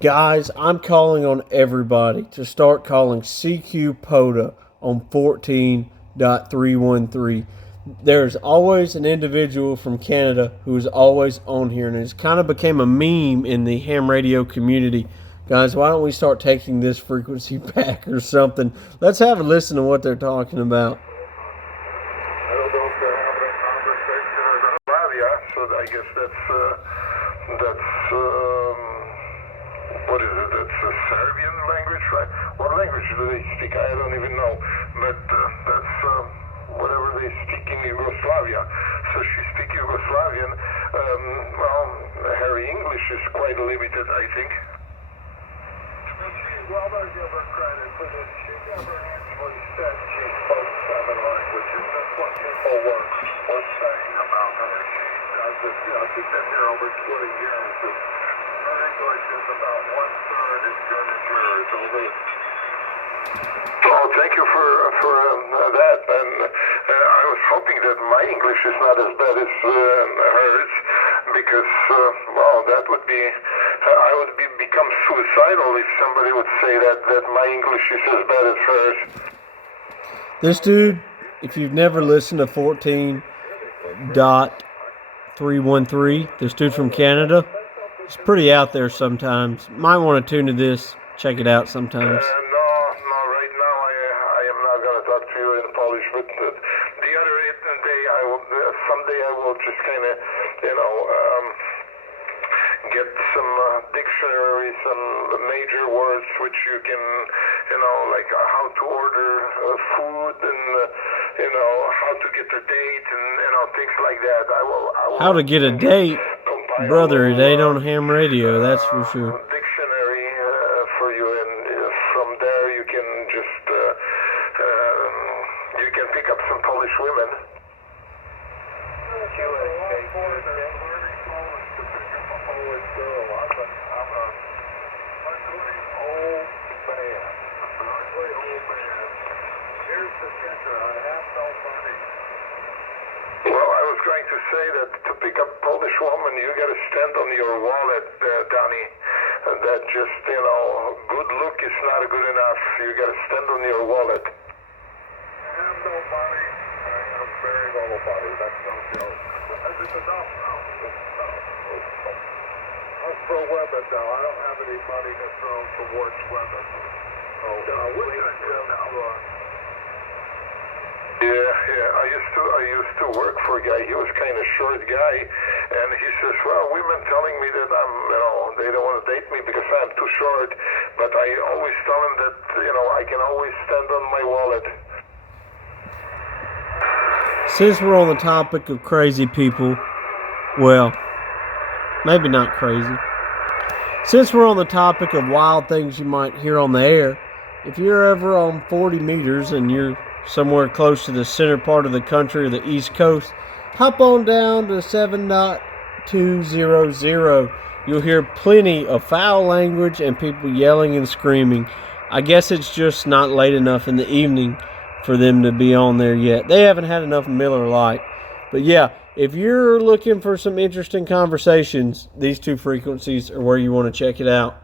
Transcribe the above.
Guys, I'm calling on everybody to start calling CQ POTA on 14.313. There's always an individual from Canada who is always on here, and it's kind of became a meme in the ham radio community. Guys, why don't we start taking this frequency back or something? Let's have a listen to what they're talking about. I don't know if they're having a conversation or not. So I guess that's what is it? That's a Serbian language, right? What language do they speak? I don't even know. But that's whatever they speak in Yugoslavia. So she speaks Yugoslavian. Well, her English is quite limited, I think. Well, I'll give her credit for this. She never actually said she spoke 7 languages. That's what people were saying about her. She does it. She's been here over 20 years. And her English is about 1/3 as good as yours. Oh, thank you for that. And I was hoping that my English is not as bad as hers, because well, that would be I would become suicidal if somebody would say that my English is as bad as hers. This dude, if you've never listened to 14.313, this dude from Canada, it's pretty out there sometimes. Might want to tune to this, check it out sometimes. No, right now I am not going to talk to you in Polish, but the other day someday I will just kind of, get some dictionary, some major words which you can, like how to order food and, how to get a date and, things like that. I will How to get a date? Brother, it ain't on ham radio, that's for sure. Dictionary for you, and from there you can just, you can pick up some Polish women. Well, I was going to say that to pick up Polish woman, you got to stand on your wallet, Donnie. That just, good look is not good enough. You got to stand on your wallet. I have no money. I have very little money. That's no joke. Is it enough now? I'll throw women now. I don't have any money to throw towards women. Yeah. I used to work for a guy. He was kind of short guy, and he says, "Well, women telling me that I'm, they don't want to date me because I'm too short." But I always tell him that, I can always stand on my wallet. Since we're on the topic of crazy people, well, maybe not crazy. Since we're on the topic of wild things you might hear on the air, if you're ever on 40 meters and you're somewhere close to the center part of the country or the East Coast, hop on down to 7.200. You'll hear plenty of foul language and people yelling and screaming. I guess it's just not late enough in the evening for them to be on there yet. They haven't had enough Miller Lite. But yeah, if you're looking for some interesting conversations, these two frequencies are where you want to check it out.